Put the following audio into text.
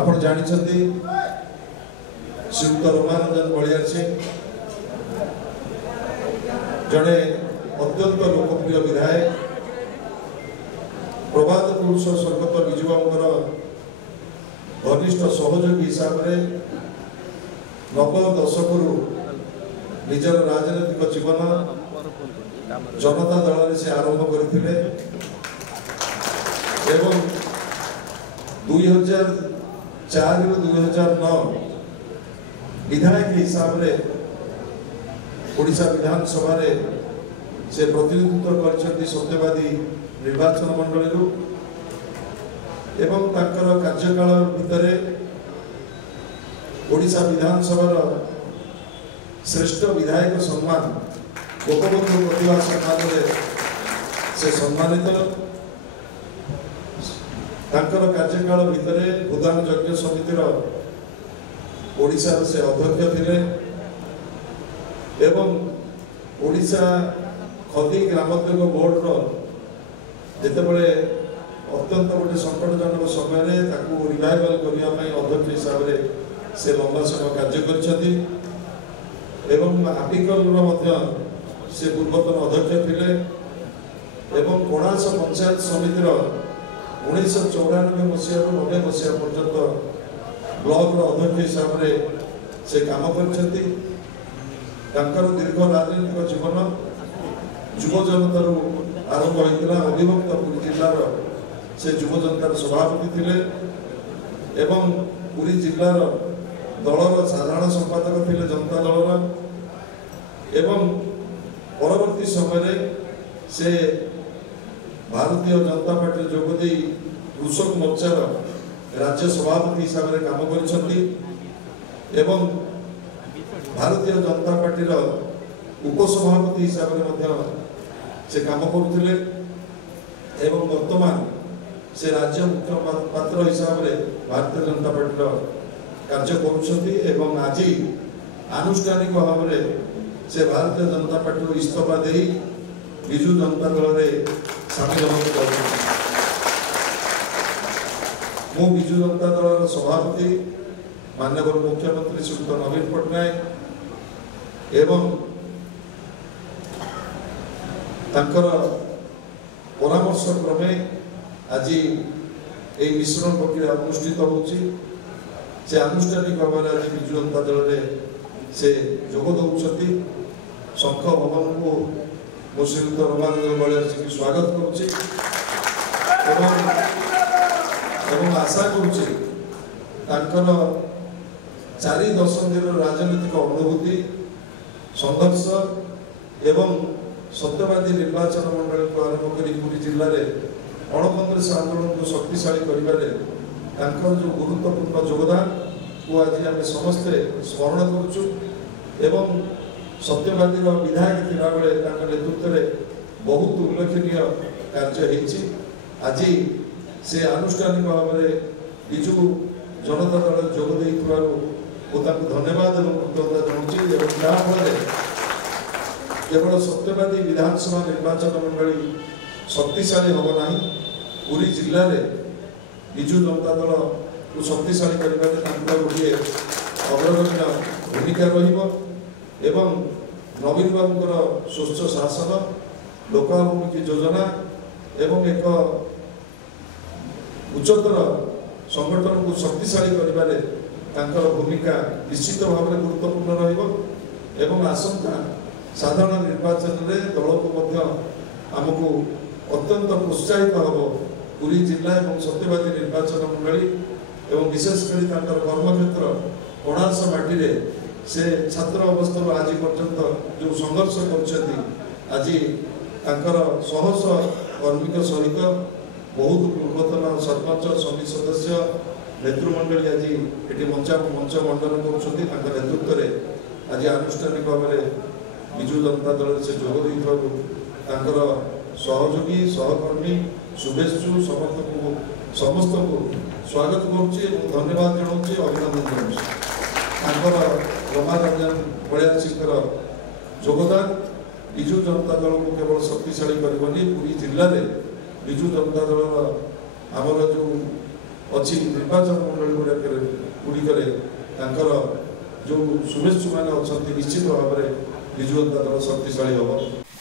आपण जानिछन्ति श्रीयुक्त रमारंजन बलियार सिंह जड़े अत्यंत लोकप्रिय विधायक प्रभात पुरुष स्वर्गत विजुबाबूर घनिष्ठ सहयोगी हिसाब से नव दशक निजर राजनैतिक जीवन जनता दल से आरंभ करथिले एवं 2004 रु 2009 विधायक हिसाब से ओडिशा विधानसभा रे से प्रतिनिधित्व करछन्ति सत्यवादी निर्वाचन मंडली एवं तांकर कार्यकाल भितर ओडिशा विधानसभा श्रेष्ठ विधायक सम्मान गोपबंधु प्रतिभा सम्मान से सम्मानित तांकर कार्यकाल भितर भूदान यज्ञ समितिर ओडिशा से अध्यक्ष थिले एवं ओडिशा खदी ग्रामोद्योग बोर्ड रो जेतेबेले अत्यंत गोटे संकटजनक समय रिवाइवल करने अध्यक्ष हिसाब से लंबा समय कार्य करछथि एवं आपिकल से पूर्वतन अध्यक्ष थिले एवं कोणास पंचायत समितिर 1994 मसीह 90 मसीहा पर्यंत ब्लॉक अध्यक्ष हिसाब से काम करछथि तांकर दीर्घ राजनीतिक जीवन युव जनतार आरंभ होता अविभक्त पुरी जिलार से युव जनतार सभापति थिले एवं पुरी जिलार दलर साधारण संपादक थिले जनता दलर एवं परवर्ती समय से भारतीय जनता पार्टी जोगदे कृषक मोर्चार राज्य सभापति हिसाब से काम करछन्ति एवं भारतीय जनता पार्टी उपसभापति हिसाब से काम करुले एवं वर्तमान से राज्य मुखपात्र हिसाब से भारतीय जनता पार्टी कार्य करुछन्ति एवं आज आनुष्ठानिक भाव में से भारतीय जनता पार्टी इस्तीफा दे विजु जनता दल में सामिल होते मु विजु जनता दल सभापति माननीय मुख्यमंत्री श्रीयुक्त नवीन पट्टनायक एवं तांकर परामर्श क्रमे आज ये मिश्रण प्रक्रिया अनुष्ठित होची से आनुष्ठानिक भाव में आज विजु जनता दल से जोग दौरान शंख भवन को मु श्रीयुक्त रमारंजन बलियार सिंह स्वागत करुच्ची एवं आशा करुच्ची तांकर 4 दशंधि राजनीतिक अनुभूति संघर्ष एवं सत्यवादी निर्वाचन मंडल को आरंभ कर पुरी जिले में अणकांग्रेस आंदोलन को शक्तिशाली कर जो गुरुत्वपूर्ण योगदान को आज आम समस्ते स्मरण करुचु एवं सत्यवादी विधायक थिला बेले नेतृत्व में बहुत उल्लेखनीय कार्य होती आज से आनुष्ठानिक भाव में विजु जनता दल जोग धन्यवाद और कृतज्ञता जनाऊँ जहाँफल केवल सत्यवादी विधानसभा निर्वाचन मंडली शक्तिशाली हम ना पुरी जिले में विजु जनता दल को शक्तिशाली करने गोटे अग्रगण्य भूमिका रही नवीन बाबूर स्वच्छ शासन लोकाभिमुखी योजना एवं एक उच्चतर संगठन को शक्तिशाली कर भूमिका निश्चित भाव में गुरुत्वपूर्ण रही आसंका साधारण निर्वाचन में दल को आमको अत्यंत प्रोत्साहित हम पुरी जिला और सत्यवादी निर्वाचन मंडली एवं विशेषकर कर्मक्षेत्र कोणास माटी से छात्र अवस्था आज पर्यंत जो संघर्ष कर शह कर्मी सहित बहुत पूर्वतन सरपंच समिति सदस्य नेतृमंडली आज ये मंच मंडन कर नेतृत्व में आज आनुष्ठानिक भाव में विजु जनता दल से जोग सहयोगी सहकर्मी शुभेच्छु समस्त को स्वागत करुच्ची धन्यवाद जनाऊँ अभिनंदन जनाऊँ रमारंजन बलियार सिंह योगदान विजु जनता दल को केवल शक्तिशाली करनी पुरी जिले में विजु जनता दल आमर जो अच्छी निर्वाचन मंडली गुड़िक जो शुभेच्छु मैंने अच्छा निश्चित भाव में विजु जनता दल शक्तिशाली हम।